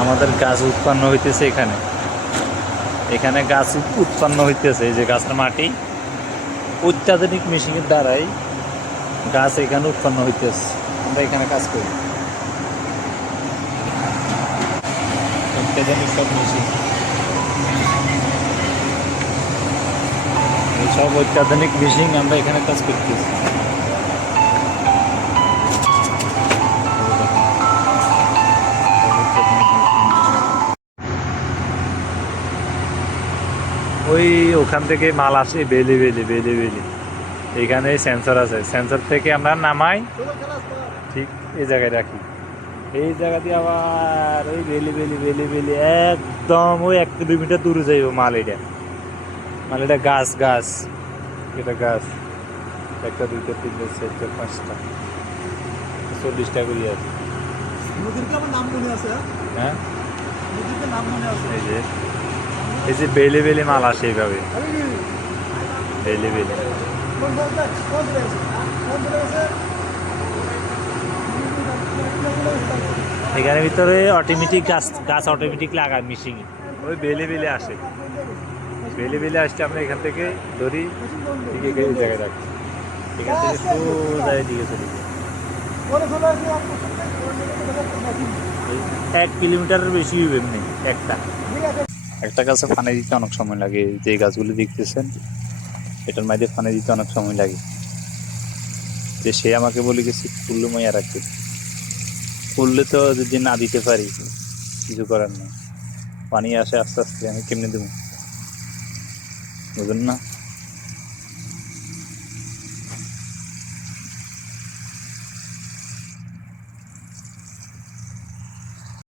আমাদের গাছ উৎপন্ন হইতেছে এখানে। এখানে গাছ উৎপন্ন হইতেছে, এই যে গাছটা মাটি। অত্যাধুনিক মেশিনের দ্বারাই গাছ এখানে উৎপন্ন হইতেছে। আমরা এখানে কাজ করি। অত্যাধুনিক সব মেশিন। সব অত্যাধুনিক মেশিন আমরা এখানে কাজ করতেছি। ওই ওখান থেকে মাল আসে বেলি বেলি বেলি বেলি। এখানে সেন্সর আছে। সেন্সর থেকে আমরা নামাই। ঠিক এই জায়গায় রাখি। এই জায়গা দিয়ে আবার ওই বেলি বেলি বেলি বেলি একদম ওই এক কিলোমিটার দূরে যাইব মাল এটা। মাল এটা গাছ গাছ। এটা গাছ। একটা দুইটা তিনটা চারটা পাঁচটা। চল্লিশটা করি আছে নদীর নাম মনে আছে হ্যাঁ? নদীর নাম মনে আছে? এই যে। এই যে বেলে বেলে মাল আসে এইভাবে। বেলে বেলে। এখানে ভিতরে অটোমেটিক গাছ গাছ অটোমেটিক লাগায় মিশিং ওই বেলে বেলে আসে। বেলে বেলে আসতে আমরা এখান থেকে ধরি দিকে এই জায়গায় রাখি। এখান থেকে সোজা দিকে চলে এক কিলোমিটারের বেশি হবে এমনি, একটা। একটা গাছে পানি দিতে অনেক সময় লাগে যে গাছগুলি দেখতেছেন, এটার মাঝে পানি দিতে অনেক সময় লাগে। যে সে আমাকে বলে গেছে ফুল্লু মাইয়া রাখতে ফুললে তো যদি না দিতে পারি, কিছু করার নেই। পানি আসে আস্তে আস্তে, আমি কেমনে দেবো? বুঝলেন না?